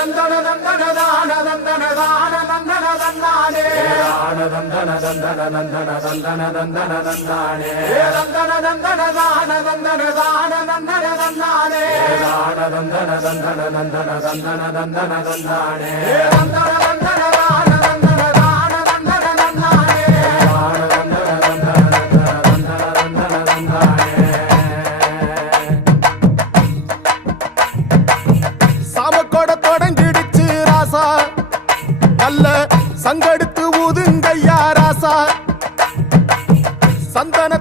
தந்தன தந்தன தான தந்தன தான தந்தன தந்தானே தந்தன தந்தன தந்தன தந்தன தந்தன தந்தானே தந்தன தந்தன தான தந்தன தான தந்தன தந்தானே தந்தன தந்தன தந்தன தந்தன தந்தன தந்தானே தந்தன தந்தன தான தந்தன தான தந்தன தந்தானே தந்தன தந்தன தந்தன தந்தன தந்தானே சாமக்கோட தொடங்கிடுச்சு ராசா நல்ல சங்கெடுத்து ஊதுங்கய்யா ராசா சந்தன